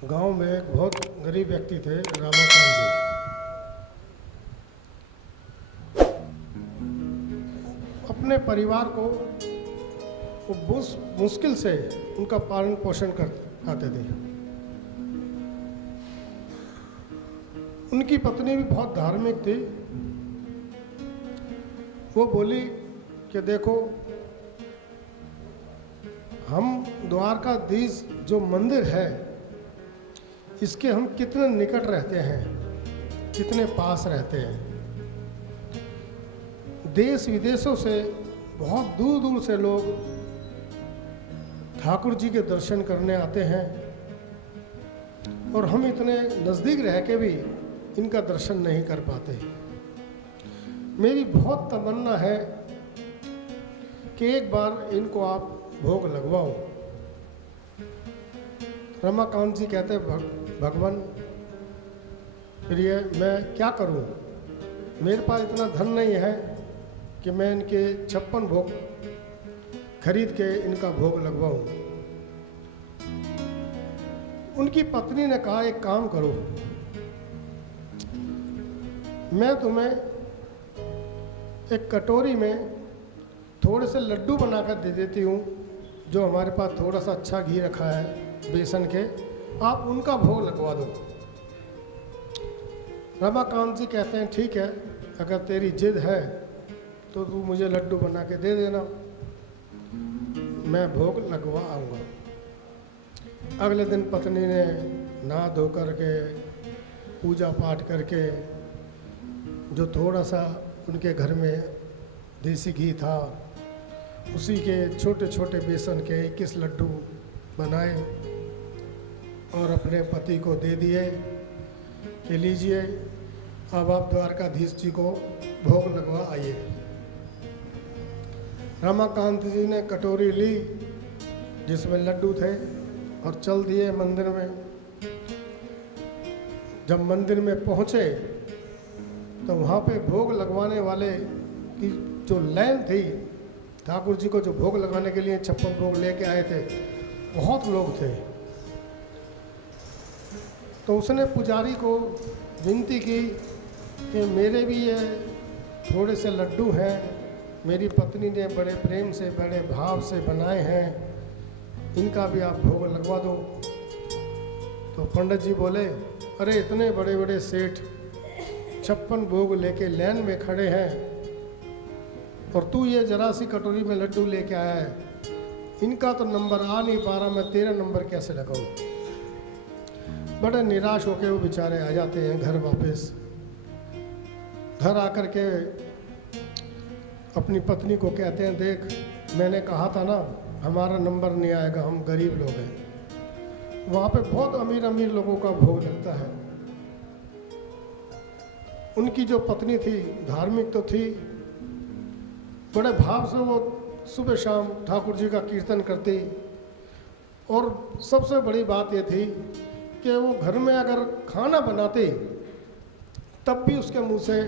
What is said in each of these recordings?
गांव में एक बहुत गरीब व्यक्ति थे, रामाकांत जी। अपने परिवार को वो बहुत मुश्किल से उनका पालन पोषण कर पाते थे। उनकी पत्नी भी बहुत धार्मिक थी। वो बोली कि देखो, हम द्वारकाधीश जो मंदिर है इसके हम कितने निकट रहते हैं, कितने पास रहते हैं। देश विदेशों से बहुत दूर दूर से लोग ठाकुर जी के दर्शन करने आते हैं और हम इतने नज़दीक रह के भी इनका दर्शन नहीं कर पाते। मेरी बहुत तमन्ना है कि एक बार इनको आप भोग लगवाओ। रमाकांत जी कहते हैं, भगवान प्रिय, मैं क्या करूं? मेरे पास इतना धन नहीं है कि मैं इनके 56 भोग खरीद के इनका भोग लगवाऊं। उनकी पत्नी ने कहा, एक काम करो, मैं तुम्हें एक कटोरी में थोड़े से लड्डू बनाकर दे देती हूँ, जो हमारे पास थोड़ा सा अच्छा घी रखा है बेसन के, आप उनका भोग लगवा दो। रमाकांत जी कहते हैं, ठीक है, अगर तेरी जिद है तो तू मुझे लड्डू बना के दे देना, मैं भोग लगवा आऊँगा। अगले दिन पत्नी ने नहा धो करके पूजा पाठ करके जो थोड़ा सा उनके घर में देसी घी था उसी के छोटे छोटे बेसन के 21 लड्डू बनाए और अपने पति को दे दिए कि लीजिए, अब आप द्वारकाधीश जी को भोग लगवा आइए। रमाकांत जी ने कटोरी ली जिसमें लड्डू थे और चल दिए मंदिर में। जब मंदिर में पहुँचे तो वहाँ पे भोग लगवाने वाले की जो लाइन थी, ठाकुर जी को जो भोग लगाने के लिए 56 भोग लेके आए थे, बहुत लोग थे। तो उसने पुजारी को विनती की कि मेरे भी ये थोड़े से लड्डू हैं, मेरी पत्नी ने बड़े प्रेम से बड़े भाव से बनाए हैं, इनका भी आप भोग लगवा दो। तो पंडित जी बोले, अरे इतने बड़े बड़े सेठ 56 भोग लेके लाइन में खड़े हैं और तू ये जरा सी कटोरी में लड्डू लेके आया है, इनका तो नंबर आ नहीं पा रहा, मैं तेरा नंबर कैसे लगाऊं? बड़े निराश होके वो बेचारे आ जाते हैं घर वापस। घर आकर के अपनी पत्नी को कहते हैं, देख, मैंने कहा था ना हमारा नंबर नहीं आएगा, हम गरीब लोग हैं। वहाँ पे बहुत अमीर अमीर लोगों का भोग लगता है। उनकी जो पत्नी थी धार्मिक तो थी, बड़े भाव से वो सुबह शाम ठाकुर जी का कीर्तन करती, और सबसे बड़ी बात ये थी कि वो घर में अगर खाना बनाती तब भी उसके मुंह से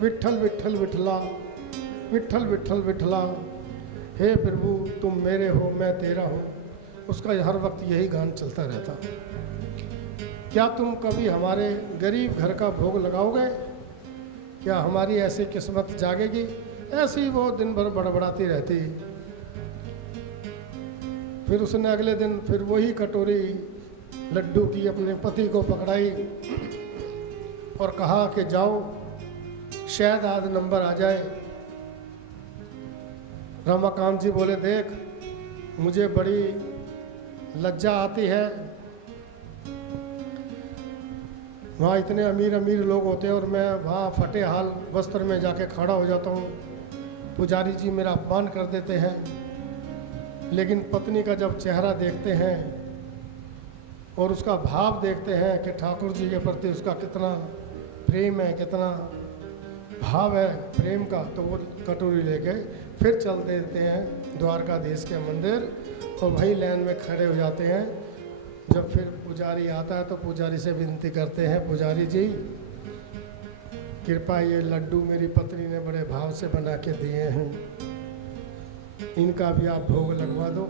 विट्ठल विट्ठल विठला, विट्ठल विट्ठल विठला, हे प्रभु तुम मेरे हो मैं तेरा हूँ, उसका हर वक्त यही गान चलता रहता। क्या तुम कभी हमारे गरीब घर का भोग लगाओगे? क्या हमारी ऐसी किस्मत जागेगी? ऐसे ही वो दिन भर बड़बड़ाती रहती। फिर उसने अगले दिन फिर वही कटोरी लड्डू की अपने पति को पकड़ाई और कहा कि जाओ, शायद आज नंबर आ जाए। रमाकांत जी बोले, देख, मुझे बड़ी लज्जा आती है, वहाँ इतने अमीर अमीर लोग होते हैं और मैं वहाँ फटे हाल वस्त्र में जाके खड़ा हो जाता हूँ, पुजारी जी मेरा अपमान कर देते हैं। लेकिन पत्नी का जब चेहरा देखते हैं और उसका भाव देखते हैं कि ठाकुर जी के प्रति उसका कितना प्रेम है, कितना भाव है प्रेम का, तो वो कटोरी लेके फिर चल देते हैं द्वारकाधीश के मंदिर और वहीं लाइन में खड़े हो जाते हैं। जब फिर पुजारी आता है तो पुजारी से विनती करते हैं, पुजारी जी कृपा ये लड्डू मेरी पत्नी ने बड़े भाव से बना के दिए हैं, इनका भी आप भोग लगवा दो।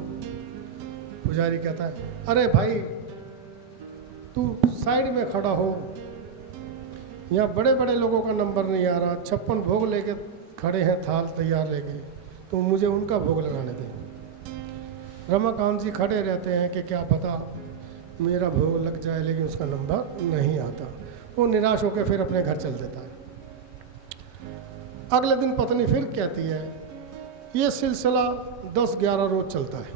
पुजारी कहता है, अरे भाई तू साइड में खड़ा हो, यहाँ बड़े बड़े लोगों का नंबर नहीं आ रहा, 56 भोग लेके खड़े हैं थाल तैयार लेके, तो मुझे उनका भोग लगाने दे। रमाकांत जी खड़े रहते हैं कि क्या पता मेरा भोग लग जाए, लेकिन उसका नंबर नहीं आता। वो निराश होकर फिर अपने घर चल देता है। अगले दिन पत्नी फिर कहती है, ये सिलसिला 10-11 रोज चलता है,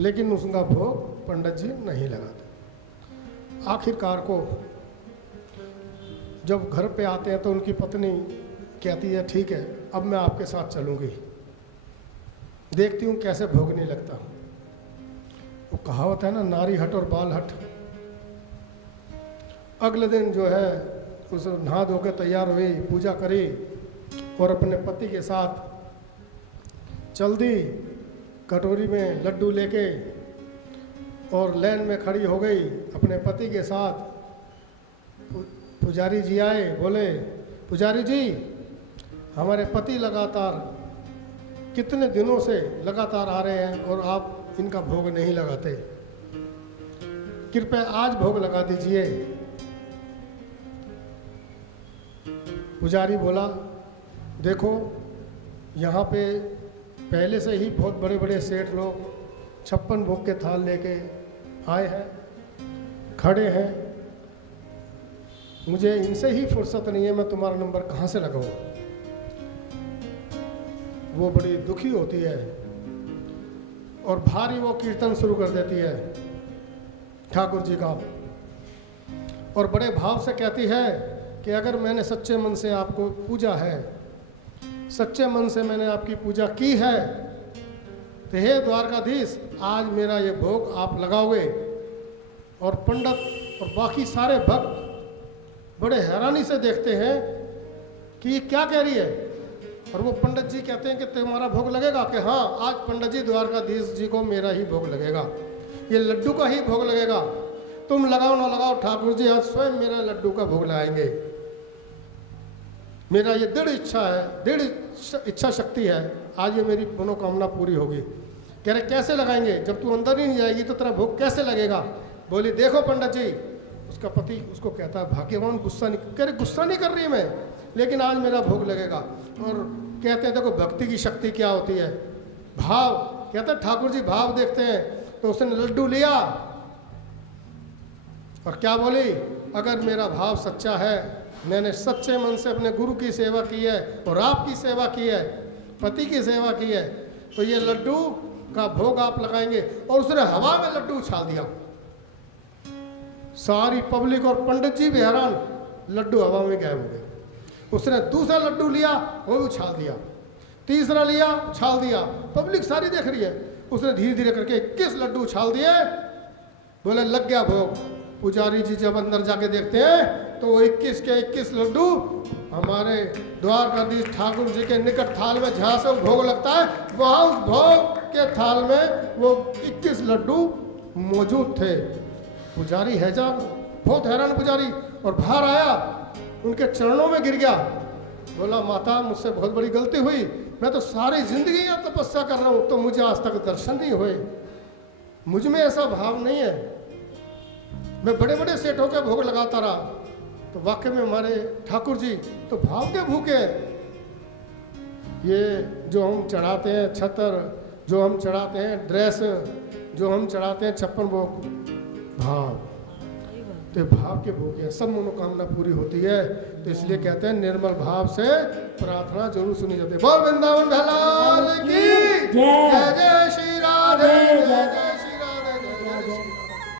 लेकिन उसका भोग पंडित जी नहीं लगाते। आखिरकार को जब घर पे आते हैं तो उनकी पत्नी कहती है, ठीक है अब मैं आपके साथ चलूँगी, देखती हूँ कैसे भोग नहीं लगता। वो कहावत है ना, नारी हट और बाल हट। अगले दिन जो है उस नहा धो के तैयार हुई, पूजा करी और अपने पति के साथ चल दी, कटोरी में लड्डू लेके, और लाइन में खड़ी हो गई अपने पति के साथ। पुजारी जी आए, बोले पुजारी जी हमारे पति लगातार कितने दिनों से लगातार आ रहे हैं और आप इनका भोग नहीं लगाते, कृपया आज भोग लगा दीजिए। पुजारी बोला, देखो यहाँ पे पहले से ही बहुत बड़े बड़े सेठ लोग 56 भोग के थाल लेके आए हैं, खड़े हैं, मुझे इनसे ही फुर्सत नहीं है, मैं तुम्हारा नंबर कहाँ से लगाऊं। वो बड़ी दुखी होती है और भारी वो कीर्तन शुरू कर देती है ठाकुर जी का, और बड़े भाव से कहती है कि अगर मैंने सच्चे मन से आपको पूजा है, सच्चे मन से मैंने आपकी पूजा की है, तो हे द्वारकाधीश आज मेरा ये भोग आप लगाओगे। और पंडित और बाकी सारे भक्त बड़े हैरानी से देखते हैं कि ये क्या कह रही है। और वो पंडित जी कहते हैं कि तुम्हारा भोग लगेगा, कि हाँ आज पंडित जी द्वारकाधीश जी को मेरा ही भोग लगेगा, ये लड्डू का ही भोग लगेगा, तुम लगाओ ना लगाओ ठाकुर जी आज स्वयं मेरा लड्डू का भोग लगाएंगे। मेरा ये दृढ़ इच्छा है, दृढ़ इच्छा शक्ति है, आज ये मेरी मनोकामना पूरी होगी। कह रहे कैसे लगाएंगे, जब तू अंदर ही नहीं जाएगी तो तेरा भोग कैसे लगेगा। बोली देखो पंडित जी, उसका पति उसको कहता है, भाग्यवान गुस्सा नहीं, कह रहे गुस्सा नहीं कर रही मैं, लेकिन आज मेरा भोग लगेगा। और कहते हैं देखो भक्ति की शक्ति क्या होती है, भाव। कहते हैं ठाकुर जी भाव देखते हैं, तो उसने लड्डू लिया और क्या बोली, अगर मेरा भाव सच्चा है, मैंने सच्चे मन से अपने गुरु की सेवा की है और आपकी सेवा की है, पति की सेवा की है, तो ये लड्डू का भोग आप लगाएंगे। और उसने हवा में लड्डू उछाल दिया। सारी पब्लिक और पंडित जी भी हैरान, लड्डू हवा में गायब हो गए। उसने दूसरा लड्डू लिया, वो भी उछाल दिया, तीसरा लिया, उछाल दिया, पब्लिक सारी देख रही है। उसने धीरे धीरे करके 21 लड्डू उछाल दिए, बोले लग गया भोग। पुजारी जी जब अंदर जाके देखते हैं तो वो 21 के 21 लड्डू हमारे द्वारकाधीश ठाकुर जी के निकट थाल में, जहाँ से भोग लगता है वहाँ उस भोग के थाल में वो 21 लड्डू मौजूद थे। पुजारी हैरान, बहुत हैरान पुजारी, और बाहर आया, उनके चरणों में गिर गया, बोला माता मुझसे बहुत बड़ी गलती हुई, मैं तो सारी जिंदगी यहाँ तपस्या कर रहा हूँ तो मुझे आज तक दर्शन नहीं हुए, मुझ में ऐसा भाव नहीं है, मैं बड़े बड़े सेठों के भोग लगाता रहा, तो वाकई में हमारे ठाकुर जी तो भाव के भूखे। ये जो हम चढ़ाते हैं छतर, जो हम चढ़ाते हैं ड्रेस, जो हम चढ़ाते हैं 56 भोग, भाव, तो भाव के भूखे हैं, सब मनोकामना पूरी होती है। तो इसलिए कहते हैं निर्मल भाव से प्रार्थना जरूर सुनी जाती है। बोल वृंदावन लाल की जय।